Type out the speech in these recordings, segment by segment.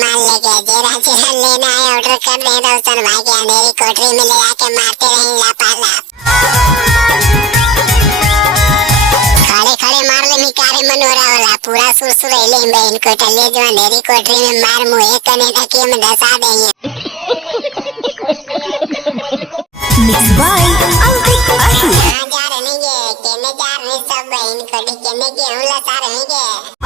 मान लेके जेरा जेरा लेना है ऑर्डर कर दे रोशन भाई के अंधेरी कोठरी में ले जाके मारते रहें लापालाप। खड़े खड़े मार ले मिकारे मनोरा वाला पूरा सुरसुर ले बहन को टले जो अंधेरी कोठरी में मार मुहे कने तक में दसा देंगे। मिक्स बाय अंकित अही। जा रहे हैं केने जा रहे सब बहन को केने के हमला सा रहेंगे।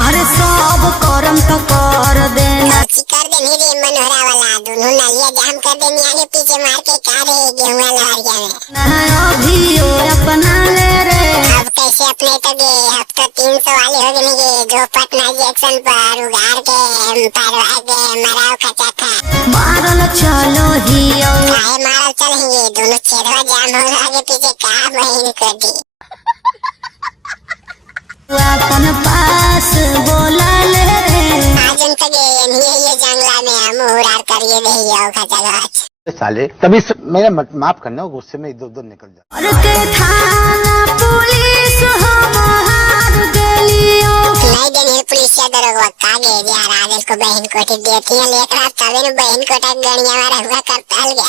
अरे सब करम तो कर देना कर देनी रे मनोरा वाला दोनों नालियां जाम कर देनी आगे पीछे मार के कारे गेहूं लहरिया में अभी अपना ले रे। अब कैसे अपने तगे हफ्ता 300 वाले हो गए जो पटना जंक्शन पर उगार के परवा के मराव खचा था मारल चलो हियो काहे मारल चलेंगे दोनों छेड़वा जाम हो आगे पीछे का बहन कर दी। अपन पास बोला ले रे। आज उन तगे ये जंगला में हम उड़ार करिए नहीं आओ खचा गाछ साले तभी मेरा माफ करना गुस्से में इधर उधर निकल जा। और के थाना पुलिस हम हार गेलियो नहीं देने पुलिसिया दरोगा कागे यार आदिल को बहन कोठी देती है लेकर तवे न बहन कोटा गणिया मारा हुआ करता गया।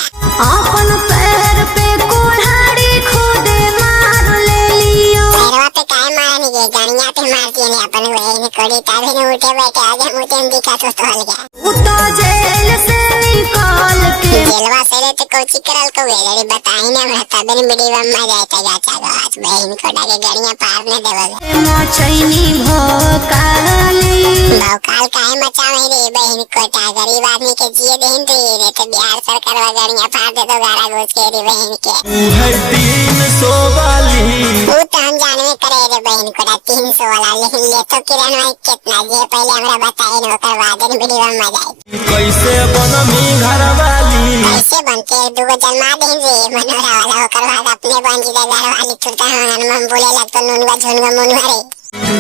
अपन पैर पे कुल्हाड़ी खुदे मार ले लियो। पैरवा पे काहे मारने के गणिया पे मारती है अपन बहन कोठी तवे न उठे बैठे आगे मुझे दिखा तो हल गया। उतो जेल से निकाल के जेलवा से रे तो कोची करल को वेले बताई ना हमरा तबे न वीडियो में जाता जाता गाछ बहन कोटा के गणिया पार न देवल मचैनी भोकाली भौकाल काहे मचावे रे बहन कोटा गरीब आदमी के जिए देन रे तो बिहार सरकार वा गणिया पार दे दो गारा घुस के रे बहन के है 300 वाली वो तो हम जाने में करे रे बहन कोटा 300 वाला लेकिन ले तो किरण भाई कितना जे पहले हमरा बताई न ओकर बाद वीडियो में जाए कैसे बनमी घर वाली ऐसे बनते दुगो जन्मा देन रे मनोरा वाला ओकर बाद अपने बन जी घर वाली तुरता हम बोले लगतो नुनवा झुनवा मुनवा रे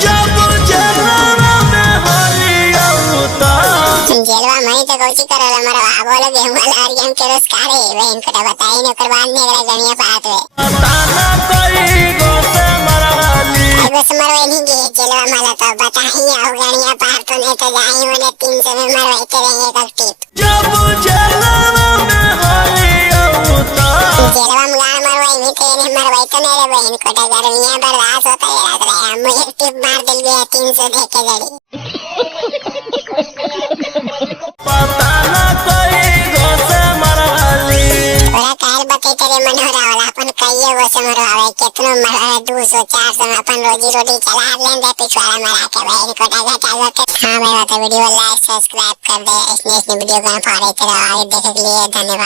जब जलवा में होली औता जेलवा मई तो कोची करल हमरा बोले गेहूं लहरिया के रस कारे बहन कोटा बताई न ओकर बाद ने गणिया पात रे ताना कोई गोसे मरवाली बस मरवाई नहीं गे जेलवा माला तो बताई आओ गणिया पार तो नहीं तो जाई होने 300 में मरवाई करेंगे कब जब जलवा में होली औता जेलवा में गाड़ मरवाई में तेने मरवाई तो मेरे बहन कोटा गर्मियां बर्दाश्त होता है याद रहे हम मुझे टिप मार दिल गया 300 दे के जड़ी पता ना कोई गोसे मरवाली ओरा काल बते तेरे मनोरा वाला अपन कइयो गोसे मरवावे कितनो मरवावे 200 400 में अपन रोजी रोटी चला लेंदे पिछवाड़ा मरा के बहन कोटा घटा जाते। हां भाई तो वीडियो लाइक सब्सक्राइब कर दे इसने वीडियो को फॉलो करो आगे देखने के लिए धन्यवाद।